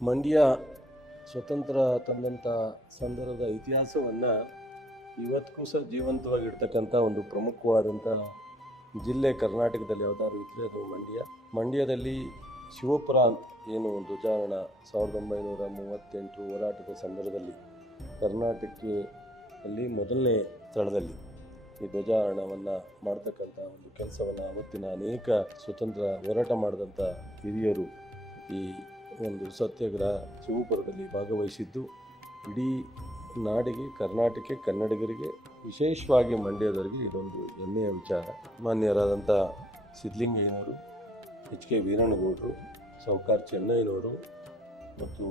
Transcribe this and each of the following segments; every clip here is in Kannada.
ಮಂಡ್ಯ ಸ್ವತಂತ್ರ ತಂದಂಥ ಸಂದರ್ಭದ ಇತಿಹಾಸವನ್ನು ಇವತ್ತಿಗೂ ಸಹ ಜೀವಂತವಾಗಿರ್ತಕ್ಕಂಥ ಒಂದು ಪ್ರಮುಖವಾದಂಥ ಜಿಲ್ಲೆ ಕರ್ನಾಟಕದಲ್ಲಿ ಯಾವುದಾದ್ರು ಇದ್ದರೆ ಅದು ಮಂಡ್ಯದಲ್ಲಿ ಶಿವಪುರ ಏನು ಧ್ವಜಾರೋಹಣ 1938 ಹೋರಾಟದ ಸಂದರ್ಭದಲ್ಲಿ ಕರ್ನಾಟಕದಲ್ಲಿ ಮೊದಲನೇ ಸ್ಥಳದಲ್ಲಿ ಈ ಧ್ವಜಾರೋಹಣವನ್ನು ಮಾಡ್ತಕ್ಕಂಥ ಒಂದು ಕೆಲಸವನ್ನು ಅವತ್ತಿನ ಅನೇಕ ಸ್ವತಂತ್ರ ಹೋರಾಟ ಮಾಡಿದಂಥ ಹಿರಿಯರು ಈ ಒಂದು ಸತ್ಯಾಗ್ರಹ ಶಿವಪುರದಲ್ಲಿ ಭಾಗವಹಿಸಿದ್ದು ಇಡೀ ನಾಡಿಗೆ, ಕರ್ನಾಟಕಕ್ಕೆ, ಕನ್ನಡಿಗರಿಗೆ, ವಿಶೇಷವಾಗಿ ಮಂಡ್ಯದವರಿಗೆ ಇದೊಂದು ಹೆಮ್ಮೆಯ ವಿಚಾರ. ಮಾನ್ಯರಾದಂಥ ಸಿದ್ಧಲಿಂಗಯ್ಯನವರು, ಎಚ್.ಕೆ. ವೀರಣ್ಣಗೌಡರು, ಸಾವುಕಾರ್ ಚೆನ್ನಯ್ಯನವರು ಮತ್ತು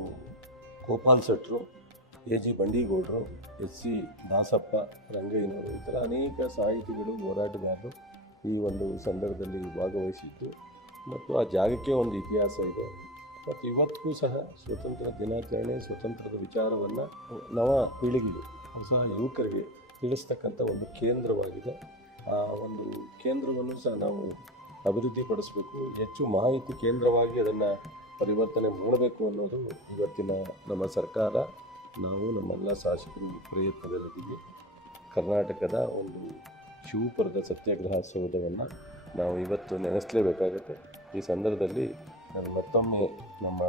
ಗೋಪಾಲ್ ಶೆಟ್ಟರು, ಎ.ಜಿ. ಬಂಡೀಗೌಡರು, ಎಸ್.ಸಿ. ದಾಸಪ್ಪ, ರಂಗಯ್ಯನವರು ಈ ಥರ ಅನೇಕ ಸಾಹಿತಿಗಳು, ಹೋರಾಟಗಾರರು ಈ ಒಂದು ಸಂದರ್ಭದಲ್ಲಿ ಭಾಗವಹಿಸಿದ್ದು ಮತ್ತು ಆ ಜಾಗಕ್ಕೆ ಒಂದು ಇತಿಹಾಸ ಇದೆ. ಮತ್ತು ಇವತ್ತಿಗೂ ಸಹ ಸ್ವಾತಂತ್ರ್ಯ ದಿನಾಚರಣೆ, ಸ್ವಾತಂತ್ರ್ಯದ ವಿಚಾರವನ್ನು ನವ ಪೀಳಿಗೆಗೆ, ಹೊಸ ಯುವಕರಿಗೆ ತಿಳಿಸ್ತಕ್ಕಂಥ ಒಂದು ಕೇಂದ್ರವಾಗಿದೆ. ಆ ಒಂದು ಕೇಂದ್ರವನ್ನು ಸಹ ನಾವು ಅಭಿವೃದ್ಧಿಪಡಿಸಬೇಕು, ಹೆಚ್ಚು ಮಾಹಿತಿ ಕೇಂದ್ರವಾಗಿ ಅದನ್ನು ಪರಿವರ್ತನೆ ಮಾಡಬೇಕು ಅನ್ನೋದು ಇವತ್ತಿನ ನಮ್ಮ ಸರ್ಕಾರ, ನಾವು ನಮ್ಮೆಲ್ಲ ಶಾಸಕರು ಪ್ರಯತ್ನದಲ್ಲಿದ್ದೀವಿ. ಕರ್ನಾಟಕದ ಒಂದು ಶಿವಪುರದ ಸತ್ಯಾಗ್ರಹ ಸೌಧವನ್ನು ನಾವು ಇವತ್ತು ನೆನೆಸಲೇಬೇಕಾಗುತ್ತೆ. ಈ ಸಂದರ್ಭದಲ್ಲಿ ನಾನು ಮತ್ತೊಮ್ಮೆ ನಮ್ಮ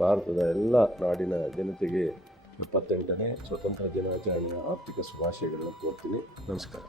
ಭಾರತದ ಎಲ್ಲ ನಾಡಿನ ಜನತೆಗೆ 78ನೇ ಸ್ವತಂತ್ರ ದಿನಾಚರಣೆಯ ಆರ್ಥಿಕ ಶುಭಾಶಯಗಳನ್ನು ಕೋರ್ತೀನಿ. ನಮಸ್ಕಾರ.